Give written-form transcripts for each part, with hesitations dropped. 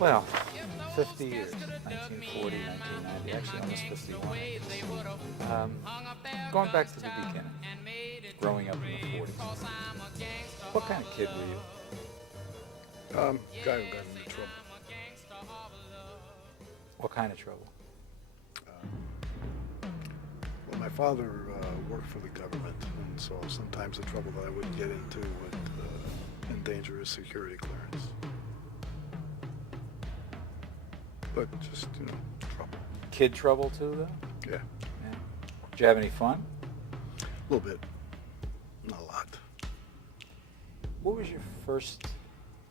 Well, 50 years, 1940, 1990, actually almost 51. Going back to the beginning, growing up in the 40s. What kind of kid were you? Guy who got into trouble. What kind of trouble? Well, my father worked for the government, and so sometimes the trouble that I would get into would endanger his security clearance. But just, trouble. Kid trouble too, though? Yeah. Did you have any fun? A little bit. Not a lot. What was your first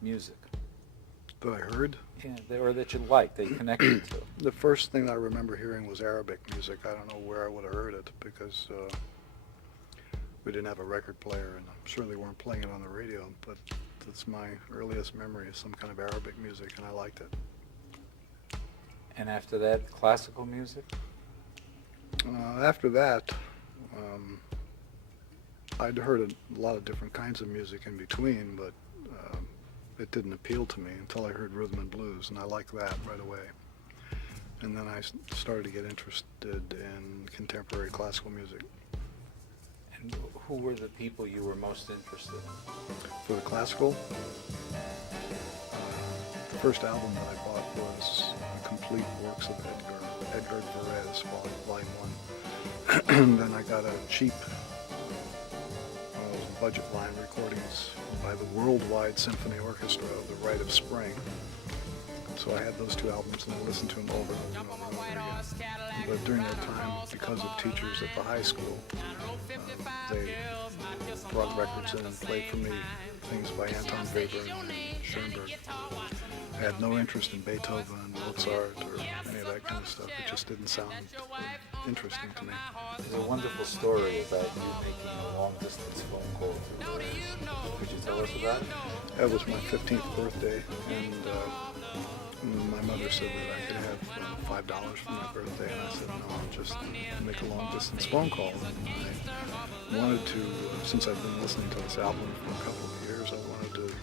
music? That I heard? Yeah, or that you liked, that you connected to? The first thing I remember hearing was Arabic music. I don't know where I would have heard it because we didn't have a record player, and I'm sure they weren't playing it on the radio, but that's my earliest memory of some kind of Arabic music, and I liked it. And after that, classical music? After that, I'd heard a lot of different kinds of music in between, but it didn't appeal to me until I heard rhythm and blues, and I liked that right away. And then I started to get interested in contemporary classical music. And who were the people you were most interested in? For the classical, the first album that I bought was a complete works of Edgard Varèse, Volume 1. And then I got a cheap budget line recordings by the Worldwide Symphony Orchestra of The Rite of Spring. So I had those two albums and I listened to them over and over and over again. But during that time, because of teachers at the high school, they brought records in and played for me things by Anton Weber and Schoenberg. I had no interest in Beethoven, Mozart, or any of that kind of stuff. It just didn't sound interesting to me. There's a wonderful story about you making a long-distance phone call to Varèse. Could you tell us about it? That was my 15th birthday, and my mother said that I could have $5 for my birthday, and I said, no, I'll just make a long-distance phone call. And I wanted to, since I've been listening to this album for a couple of years, I wanted to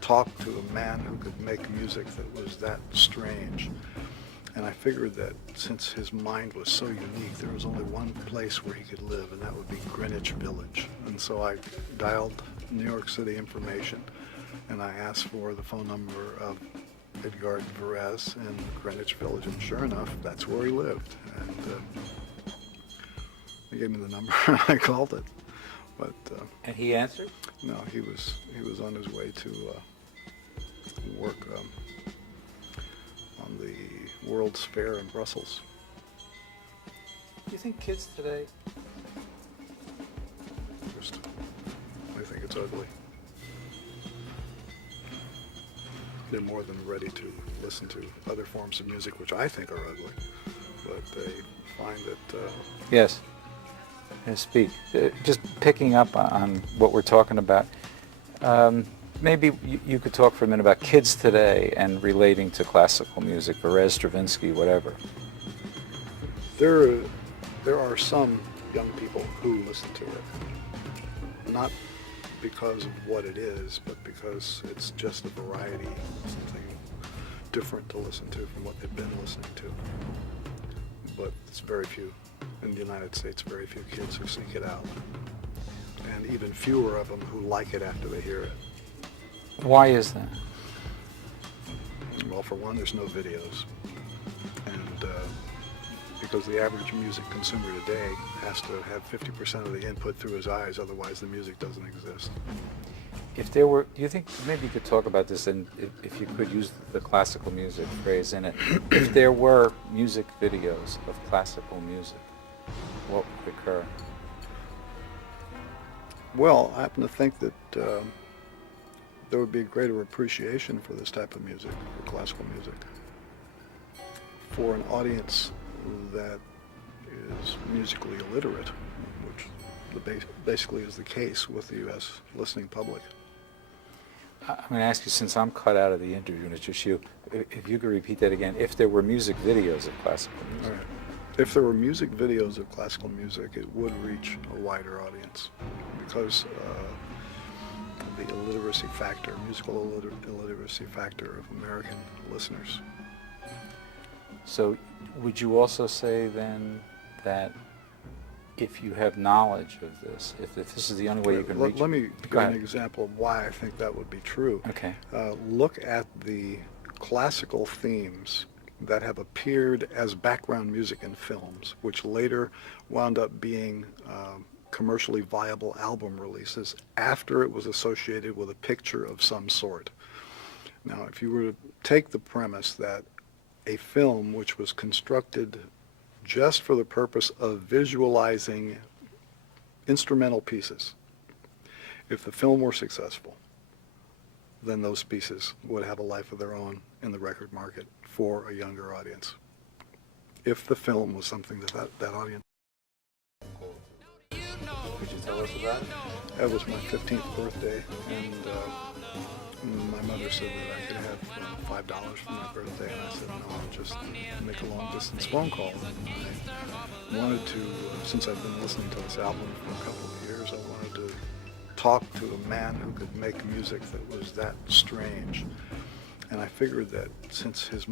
talk to a man who could make music that was that strange. And I figured that since his mind was so unique, there was only one place where he could live, and that would be Greenwich Village. And so I dialed New York City information, and I asked for the phone number of Edgard Varèse in Greenwich Village, and sure enough, that's where he lived. And they gave me the number, and I called it. But and he answered? No, he was on his way to work on the World's Fair in Brussels. Do you think kids today? I think it's ugly. They're more than ready to listen to other forms of music, which I think are ugly, but they find that... Yes. Speak. Just picking up on what we're talking about, maybe you could talk for a minute about kids today and relating to classical music, Varèse, Stravinsky, whatever. There are some young people who listen to it, not because of what it is, but because it's just a variety, something different to listen to from what they've been listening to. But it's very few. In the United States, very few kids who seek it out, and even fewer of them who like it after they hear it. Why is that? Well, for one, there's no videos, and because the average music consumer today has to have 50% of the input through his eyes, otherwise the music doesn't exist. If there were, do you think, maybe you could talk about this, and if you could use the classical music phrase in it, if there were music videos of classical music, what would occur? Well, I happen to think that there would be a greater appreciation for this type of music, for classical music, for an audience that is musically illiterate, which basically is the case with the U.S. listening public. I'm going to ask you, since I'm cut out of the interview and it's just you, if you could repeat that again, if there were music videos of classical music. All right. If there were music videos of classical music, it would reach a wider audience, because the illiteracy factor, musical illiteracy factor of American listeners. So would you also say then that if you have knowledge of this, if this is the only way you can reach... Let me give Go an ahead. example of why I think that would be true. Okay. Look at the classical themes that have appeared as background music in films, which later wound up being commercially viable album releases after it was associated with a picture of some sort. Now, if you were to take the premise that a film which was constructed just for the purpose of visualizing instrumental pieces, if the film were successful, then those pieces would have a life of their own in the record market for a younger audience. If the film was something that audience... Could you tell us about it? That was my 15th birthday, and my mother said that I could have $5 for my birthday, and I said, no, I'll just make a long-distance phone call. And I wanted to, since I've been listening to this album for a couple of years, I wanted to talk to a man who could make music that was that strange. And I figured that since his